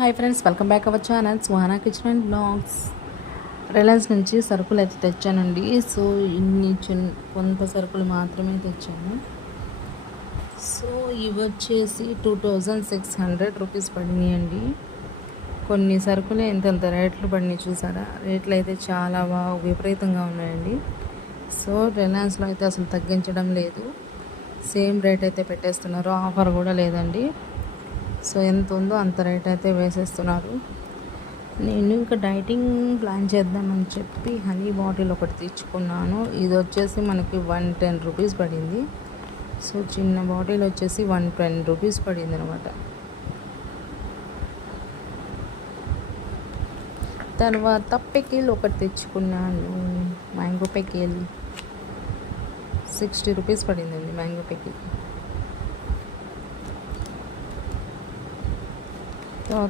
Hi friends, welcome back our channel Suhana kitchen and blogs. Reliance నుంచి సరుకులు అయితే తెచ్చానండి. So కొంత సరుకులు మాత్రమే తెచ్చాను. సో ఇవి వచ్చేసి 2600 రూపీస్ పడినాయండి. కొన్ని సరుకులు ఎంతెంత రేట్లు పడినాయి చూసారా. రేట్లు అయితే చాలా విపరీతంగా ఉన్నాయండి. సో రిలయన్స్లో అయితే అసలు తగ్గించడం లేదు, సేమ్ రేట్ అయితే పెట్టేస్తున్నారు. ఆఫర్ కూడా లేదండి. సో ఎంత ఉందో అంత రేట్ అయితే వేసేస్తున్నారు. నేను ఇంకా డైటింగ్ ప్లాన్ చేద్దామని చెప్పి హనీ బాటిల్ ఒకటి తెచ్చుకున్నాను. ఇది వచ్చేసి మనకి 110 రూపీస్ పడింది. సో చిన్న బాటిల్ వచ్చేసి 110 రూపీస్ పడింది అనమాట. తర్వాత పెకిల్ ఒకటి తెచ్చుకున్నాను. మ్యాంగో పెకిల్ 60 రూపీస్ పడిందండి. మ్యాంగో పెకిల్